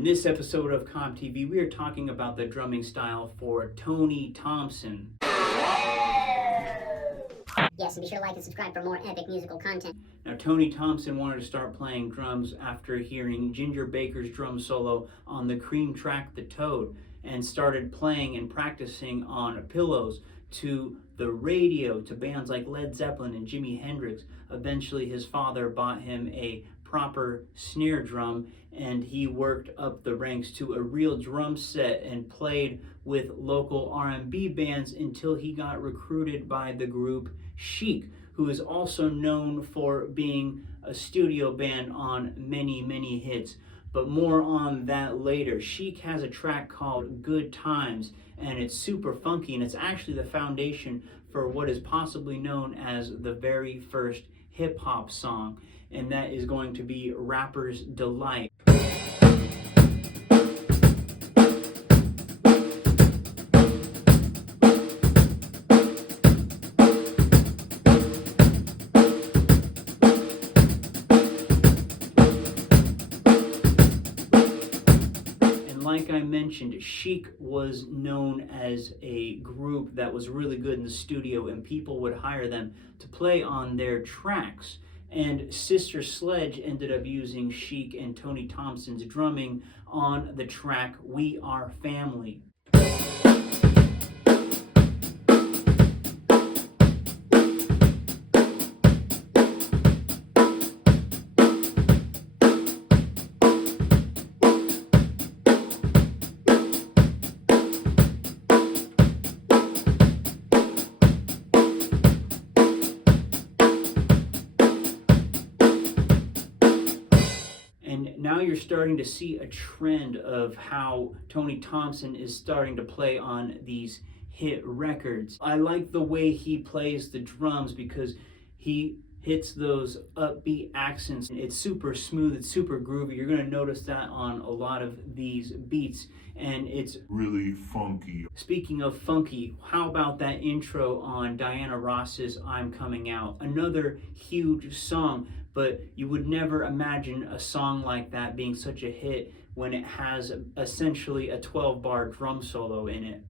In this episode of CobbTV, we are talking about the drumming style for Tony Thompson. Yes, and be sure to like and subscribe for more epic musical content. Now, Tony Thompson wanted to start playing drums after hearing Ginger Baker's drum solo on the Cream track The Toad, and started playing and practicing on pillows, to the radio, to bands like Led Zeppelin and Jimi Hendrix. Eventually his father bought him a proper snare drum, and he worked up the ranks to a real drum set and played with local R&B bands until he got recruited by the group Chic, who is also known for being a studio band on many hits. But more on that later. Chic has a track called Good Times, and it's super funky, and it's actually the foundation for what is possibly known as the very first hip-hop song, and that is going to be Rapper's Delight. Like I mentioned, Chic was known as a group that was really good in the studio, and people would hire them to play on their tracks. And Sister Sledge ended up using Chic and Tony Thompson's drumming on the track We Are Family. Now you're starting to see a trend of how Tony Thompson is starting to play on these hit records. I like the way he plays the drums because he hits those upbeat accents. It's super smooth, it's super groovy. You're going to notice that on a lot of these beats, and it's really funky. Speaking of funky, how about that intro on Dianna Ross's I'm Coming Out? Another huge song, but you would never imagine a song like that being such a hit when it has essentially a 12-bar drum solo in it.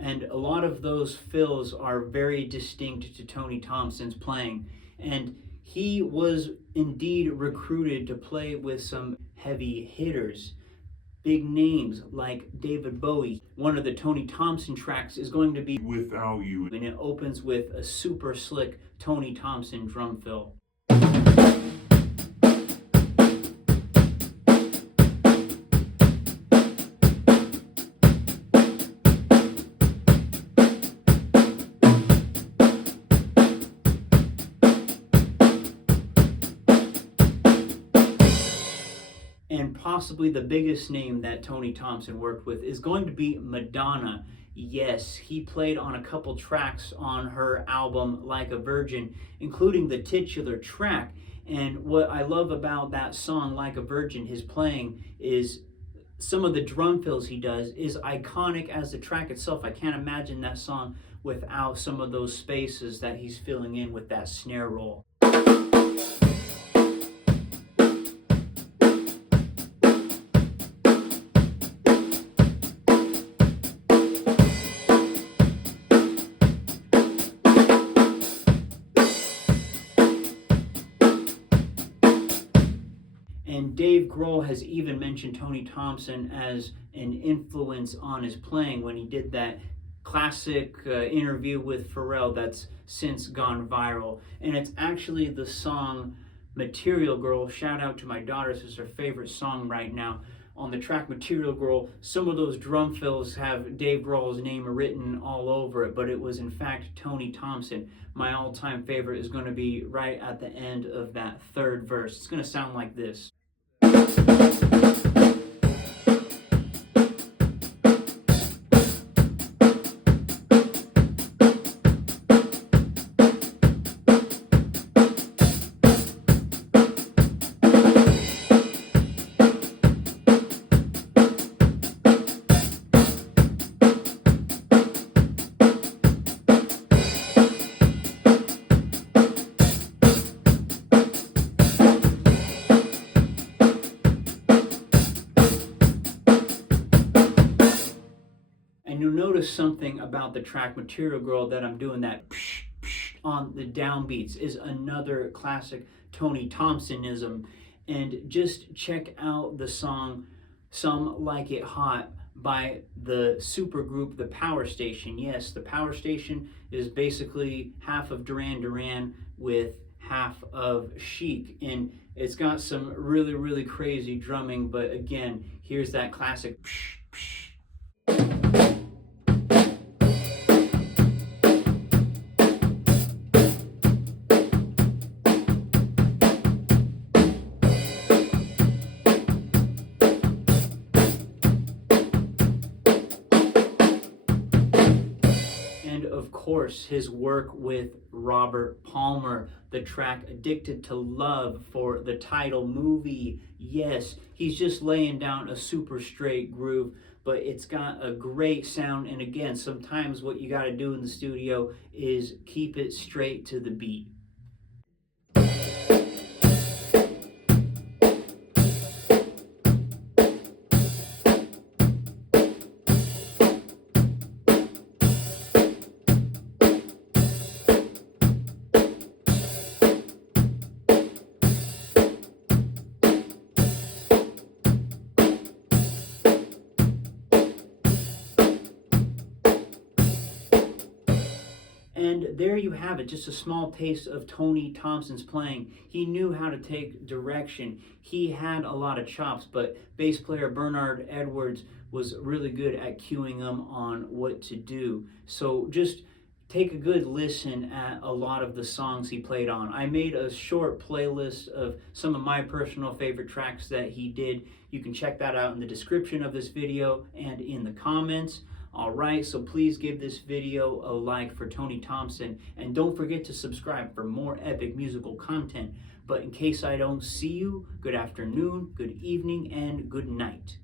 And a lot of those fills are very distinct to Tony Thompson's playing. And he was indeed recruited to play with some heavy hitters. Big names like David Bowie. One of the Tony Thompson tracks is going to be Without You, and it opens with a super slick Tony Thompson drum fill. And possibly the biggest name that Tony Thompson worked with is going to be Madonna. Yes, he played on a couple tracks on her album Like a Virgin, including the titular track. And what I love about that song, Like a Virgin, his playing, is some of the drum fills he does is iconic as the track itself. I can't imagine that song without some of those spaces that he's filling in with that snare roll. And Dave Grohl has even mentioned Tony Thompson as an influence on his playing when he did that classic interview with Pharrell that's since gone viral. And it's actually the song Material Girl. Shout out to my daughter, this is her favorite song right now. on the track Material Girl, some of those drum fills have Dave Grohl's name written all over it, but it was in fact Tony Thompson. My all-time favorite is going to be right at the end of that third verse. It's going to sound like this. And you'll notice something about the track Material Girl that I'm doing that psh, psh on the downbeats is another classic Tony Thompsonism. And just check out the song Some Like It Hot by the supergroup The Power Station. Yes, The Power Station is basically half of Duran Duran with half of Chic, and it's got some really, really crazy drumming, but again, here's that classic psh, psh. Of course, his work with Robert Palmer, the track Addicted to Love for the title movie. Yes, he's just laying down a super straight groove, but it's got a great sound. And again, sometimes what you got to do in the studio is keep it straight to the beat. And there you have it, just a small taste of Tony Thompson's playing. He knew how to take direction. He had a lot of chops, but bass player Bernard Edwards was really good at cueing him on what to do. So just take a good listen at a lot of the songs he played on. I made a short playlist of some of my personal favorite tracks that he did. You can check that out in the description of this video and in the comments. Alright, so please give this video a like for Tony Thompson, and don't forget to subscribe for more epic musical content. But in case I don't see you, good afternoon, good evening, and good night.